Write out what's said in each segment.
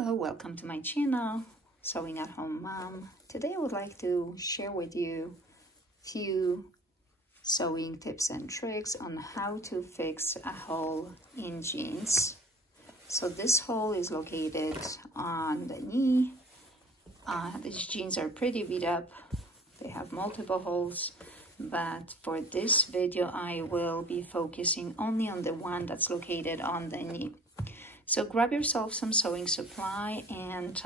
Hello, welcome to my channel, Sewing at Home Mom. Today I would like to share with you a few sewing tips and tricks on how to fix a hole in jeans. So this hole is located on the knee. These jeans are pretty beat up. They have multiple holes, but for this video I will be focusing only on the one that's located on the knee. So grab yourself some sewing supply, and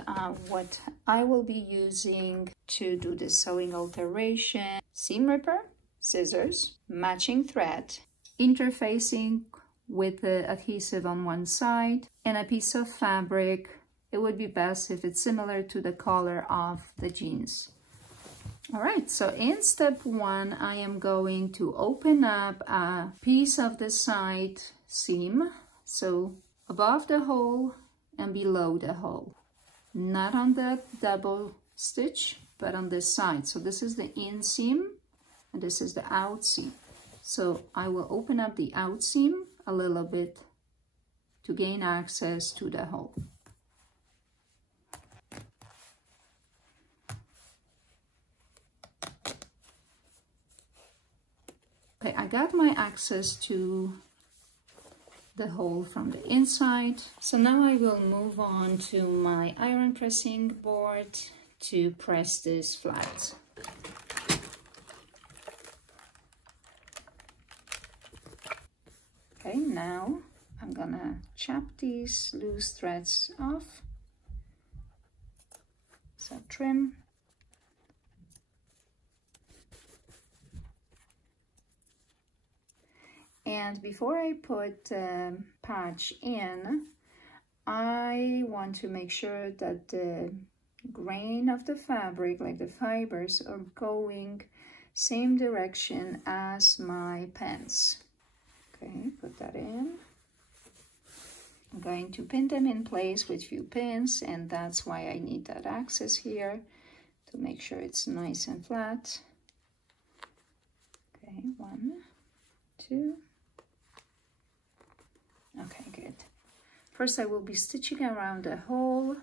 what I will be using to do this sewing alteration: seam ripper, scissors, matching thread, interfacing with the adhesive on one side, and a piece of fabric. It would be best if it's similar to the color of the jeans. All right, so in step one, I am going to open up a piece of the side seam. So above the hole and below the hole, not on the double stitch, but on this side. So this is the inseam and this is the outseam. So I will open up the outseam a little bit to gain access to the hole. Okay, I got my access to the hole from the inside. So now I will move on to my iron pressing board to press this flat. Okay, now I'm gonna chop these loose threads off. So trim. And before I put the patch in, I want to make sure that the grain of the fabric, like the fibers, are going same direction as my pins. Okay, put that in. I'm going to pin them in place with few pins, and that's why I need that access here to make sure it's nice and flat. Okay, 1, 2. Okay, good. First I will be stitching around the hole.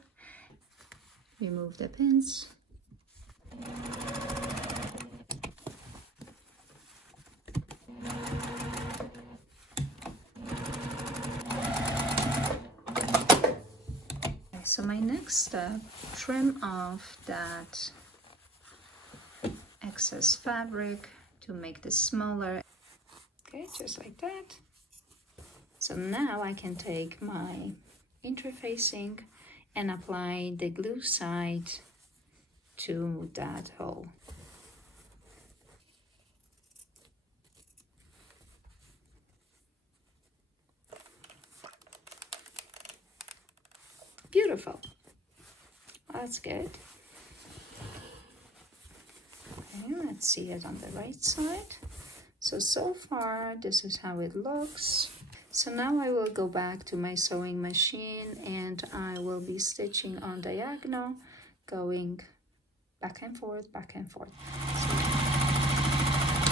Remove the pins. Okay, so my next step, trim off that excess fabric to make this smaller. Okay, just like that. So now I can take my interfacing and apply the glue side to that hole. Beautiful. That's good. Okay, let's see it on the right side. So far, this is how it looks. So now I will go back to my sewing machine and I will be stitching on diagonal, going back and forth, back and forth.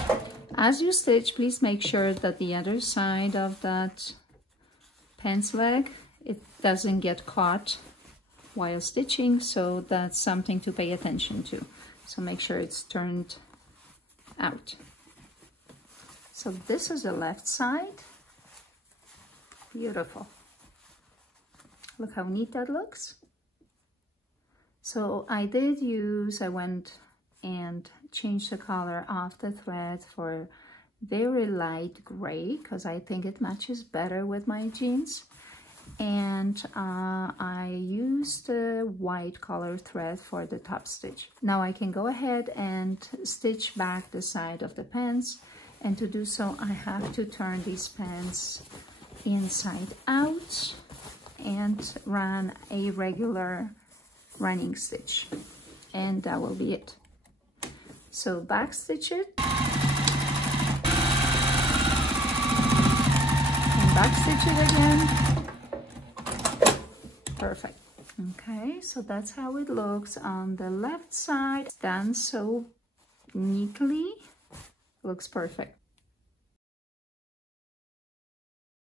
So, as you stitch, please make sure that the other side of that pants leg, it doesn't get caught while stitching, so that's something to pay attention to. So make sure it's turned out. So this is the left side. Beautiful. Look how neat that looks. So I went and changed the color of the thread for very light gray because I think it matches better with my jeans. And I used the white color thread for the top stitch. Now I can go ahead and stitch back the side of the pants. And to do so, I have to turn these pants inside out and run a regular running stitch, and that will be it. So back stitch it and back stitch it again. Perfect. Okay, so that's how it looks on the left side. It's done so neatly. Looks perfect.